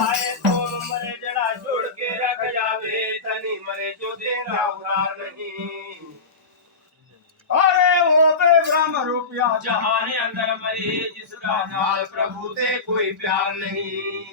आए तो मरे जड़ा जोड़ के रख जावे तनी मरे जो देना उधार नहीं। अरे ओ बे ब्रह्म रूपिया जहाने अंदर मरे जिसका नाल प्रभु से कोई प्यार नहीं।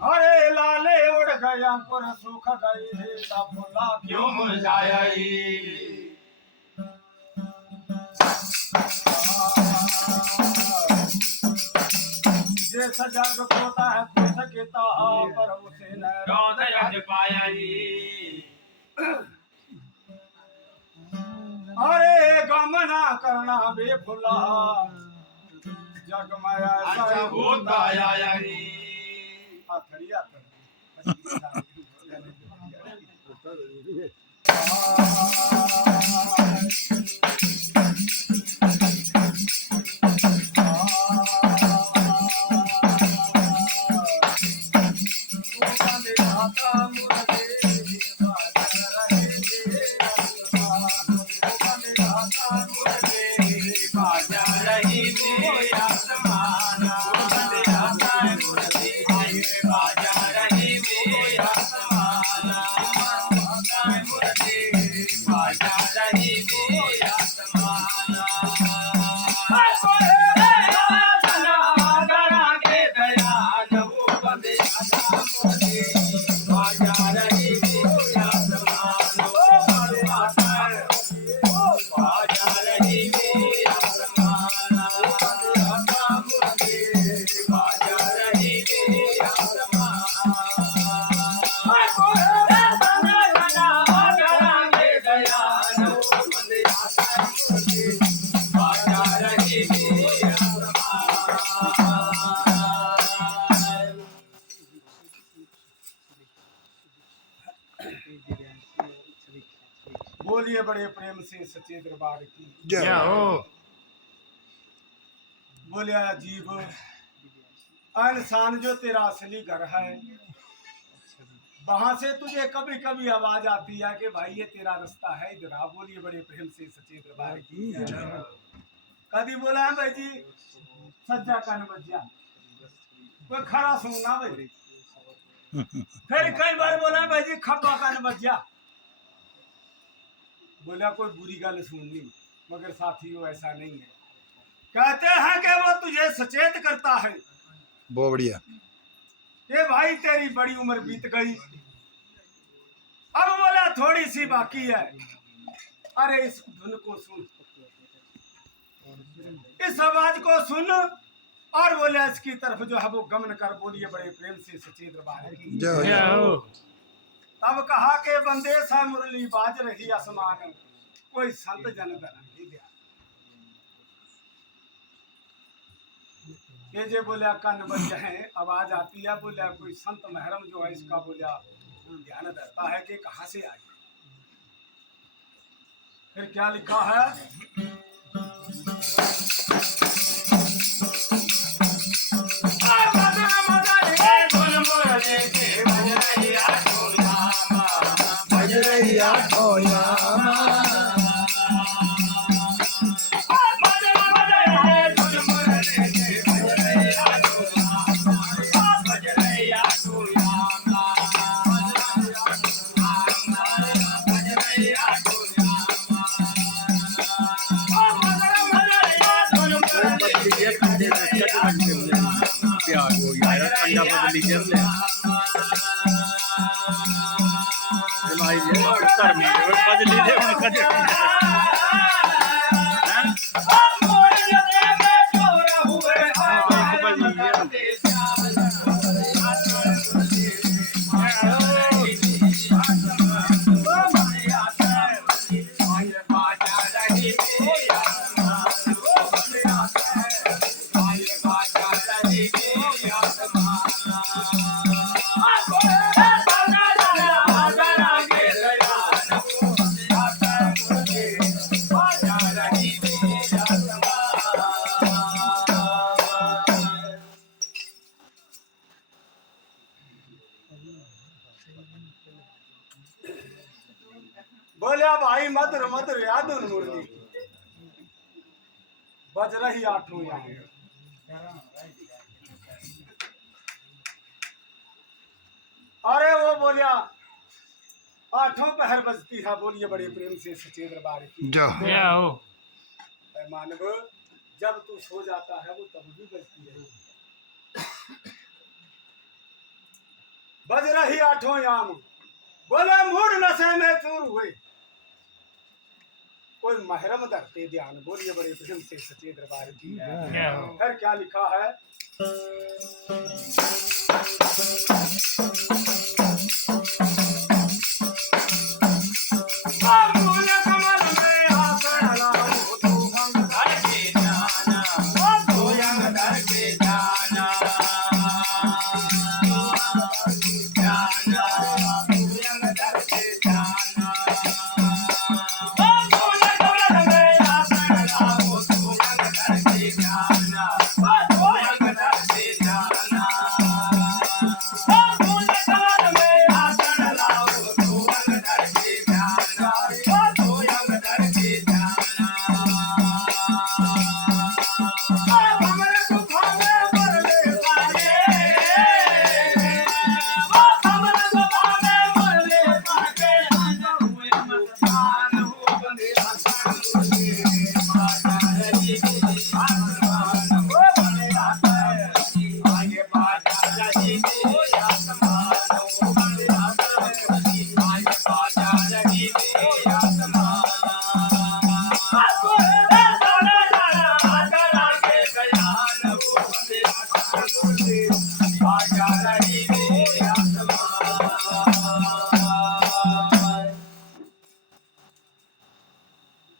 अरे लाले उड़ गया पर सूख गई है फूला क्यों मुरझाया जैसा जग होता है कुछ कहता पर उसे न रोद पाया अरे गम ना करना बेफुला जग माया अच्छा होता आया आथड़ी आथड़ी बोलिए बड़े प्रेम से सच्चे दरबार की जय हो। बोलिया अजीब इंसान जो तेरा असली घर है वहां से तुझे कभी कभी आवाज आती है कि भाई ये तेरा रास्ता है इधर आ। बोलिए बड़े प्रेम से सच्चे दरबार की कभी बोला है भाई जी सज्जा कान बज्जा कोई खरा सुनना भाई फिर कई बार बोला है भाई जी खपा कान बज्जा बोला कोई बुरी गल सुननी मगर साथियों ऐसा नहीं है। कहते हैं कि वो तुझे सचेत करता है बहुत बढ़िया कि भाई तेरी बड़ी उम्र बीत गई अब बोला थोड़ी सी बाकी है। अरे इस धुन को सुन इस आवाज को सुन और बोले इसकी तरफ जो है वो गमन कर। बोलिए बड़े प्रेम से सच्चे दरबार की जय हो। तब कहा के बंदे सा मुरली बाज रही आसमान कोई संत जन नहीं दिया ये जे बोलिया कन बज है आवाज आती है बोलिया कोई संत महरम जो है इसका बोलिया ध्यान रहता है कि कहाँ से आई। फिर क्या लिखा है बोलिया भाई मधुर मधुर यादुन मुरली बज रही आठों याद। अरे वो बोलिया आठों पहर बजती है, बोलिए बड़े प्रेम से सच्चे दरबार की जाओ मानव। जब तू सो जाता है वो तब भी बजती है। बज रही आठों याम, बोले मूड नशे में चूर हुए, कोई महरम धरते ध्यान, बोलिए बड़े प्रेम से सच्चे दरबार की। फिर क्या लिखा है?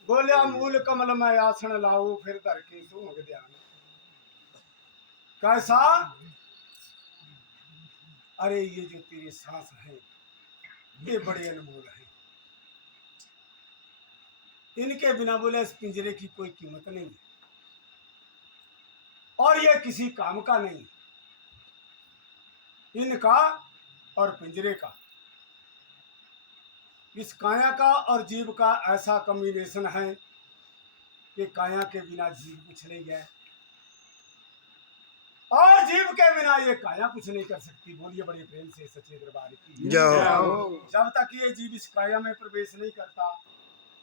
बोलिया मूल कमल में आसन लाओ, फिर धर के सूंघ ध्यान। कैसा? अरे ये जो तेरे सांस है ये बड़े अनमोल है, इनके बिना बोले इस पिंजरे की कोई कीमत नहीं है, और ये किसी काम का नहीं, इनका और पिंजरे का, इस काया का और जीव का ऐसा कॉम्बिनेशन है कि काया के बिना जीव कुछ नहीं है, और जीव के बिना ये काया कुछ नहीं कर सकती। बोलिए बड़े प्रेम से सच्चे दरबार की। जब तक ये जीव इस काया में प्रवेश नहीं करता,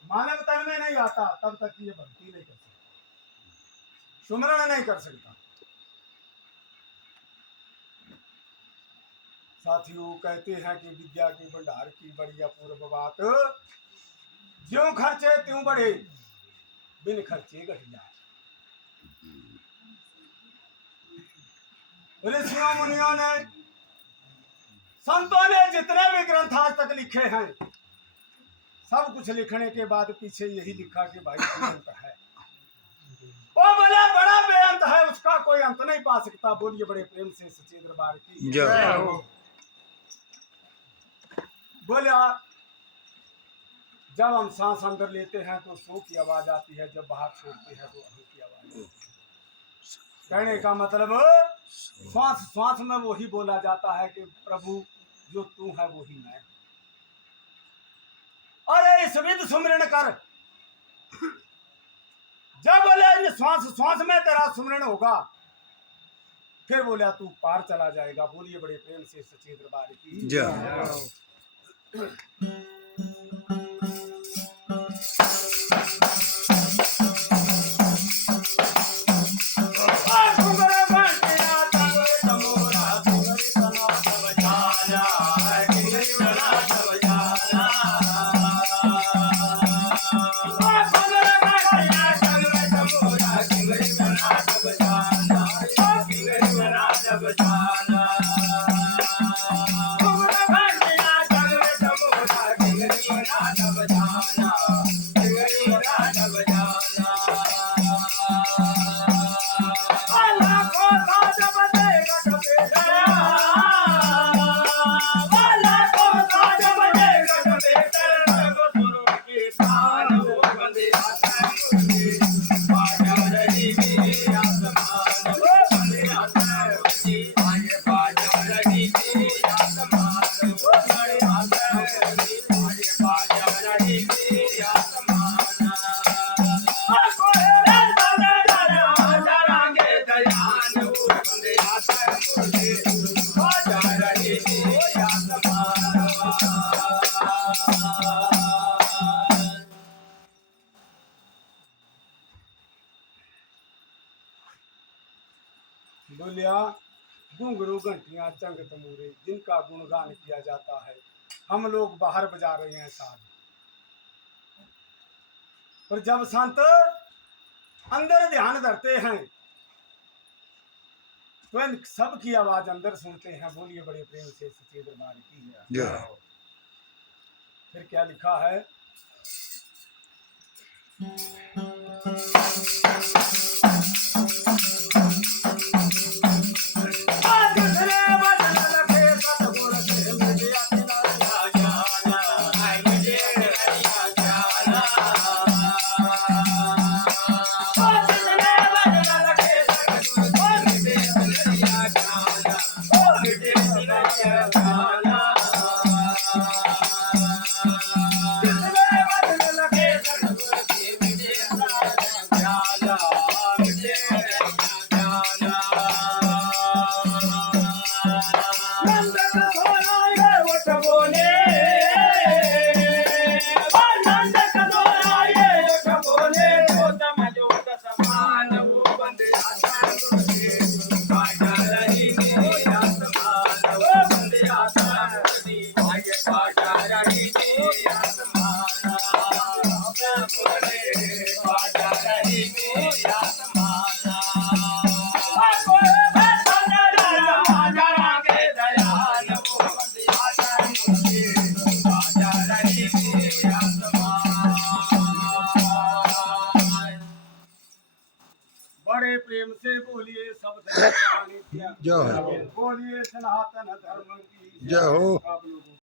मानव तन में नहीं आता, तब तक ये भक्ति नहीं कर सकता, सुमरण नहीं कर सकता। साथियों कहते हैं कि विद्या के भंडार की बड़ी अपूर्व बात, ज्यों खर्चे त्यों बढ़े, बिन खर्चे घटिया। ऋषियों मुनियों ने, संतों ने जितने भी ग्रंथ आज तक लिखे हैं, सब कुछ लिखने के बाद पीछे यही लिखा कि भाई अंत है, वो बोले बड़ा बेअंत है, उसका कोई अंत नहीं पा सकता। बोलिए बड़े प्रेम से सच्चे दरबार की। बोलिया जब हम सांस अंदर लेते हैं तो सो की आवाज आती है, जब बाहर छोड़ते हैं तो अहू की आवाज आती है। कहने का मतलब श्वास श्वास में वही बोला जाता है कि प्रभु जो तू है वही मैं। अरे इस विध सुमिरन कर, जब बोले श्वास श्वास में तेरा सुमिरन होगा, फिर बोला तू पार चला जाएगा। बोलिए बड़े प्रेम से सच्चे दरबार की। बोलिया घुंघरू घंटियां चंग तमूरे जिनका गुणगान किया जाता है, हम लोग बाहर बजा रहे हैं साथ। पर जब संत अंदर ध्यान धरते हैं तो इन सब की आवाज अंदर सुनते हैं। बोलिए बड़े प्रेम से सच्चे दरबार की। जय फिर क्या लिखा है? बड़े प्रेम से बोलिए सब धर्म की। जय हो। बोलिए सनातन धर्म की जय हो। आप लोगों